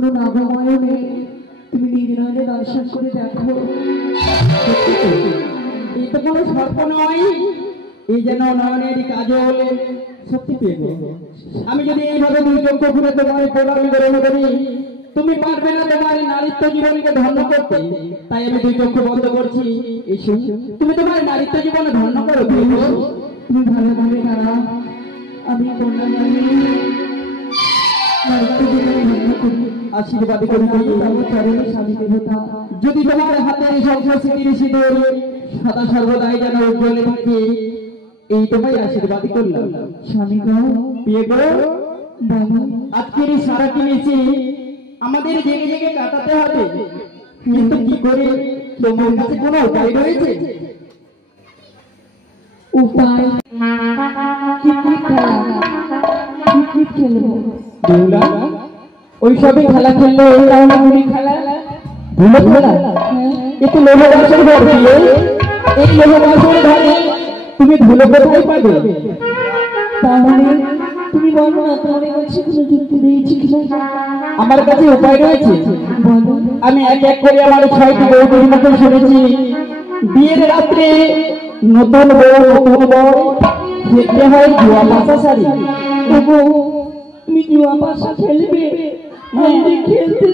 কোনো নাগময়নে তুমি নিজে নয়নে দর্শন করে দেখো। এই তো কোনো সর্প নয়, এই যেন নয়নের কাজল। সত্যি পেব আমি যদি এইভাবে দুই চক্ষু ঘুরে তোমার প্রণামী গ্রহণ করি, তুমি পারবে না তোমার নারীত্ব জীবনকে ধন্য করতে। তাই আমি দুই চক্ষু বন্ধ করছি। এসো, তুমি তোমার নারীত্ব জীবনে ধন্য করো। তুমি ভালো করে দাঁড়া, আমি কন্যা আশীর্বাদ করি চরণে স্বামী দেবতা। যদি তোমার হাতের সংস্কৃতির সিঁদুর সদা সর্বদাই যেন উজ্জ্বলে থাকে, এই তোমায় আশীর্বাদ করলাম। স্বামী গো, বিয়ে করো। বলো আজকের এই সারা কিনেছি আমাদের জেগে জেগে কাটাতে হবে, কিন্তু কি করে? তোমার কাছে কোনো উপায় রয়েছে? উপায় কি খেলবো? বেহুলা, ওই সবই খেলা খেললে তাহলে তুমি খেলা ভুলো খেলা। একটু লোহ বাসন ঘর দিয়ে এই লোহ বাসন ঘরে তুমি ধুলো কোথায় পাবে? তাহলে তুমি বলো না, তোমার কাছে কোনো যুক্তি রয়েছে কিনা? আমার কাছে উপায় রয়েছে। বলো। আমি এক এক করে আমার 6টি বউদের মুখে শুনেছি, বিয়ের রাত্রে নতুন বউ নতুন বউ খেতে হয় জুয়া পাশা শাড়ি। তুমি জুয়া পাশা খেলবে? খেলতে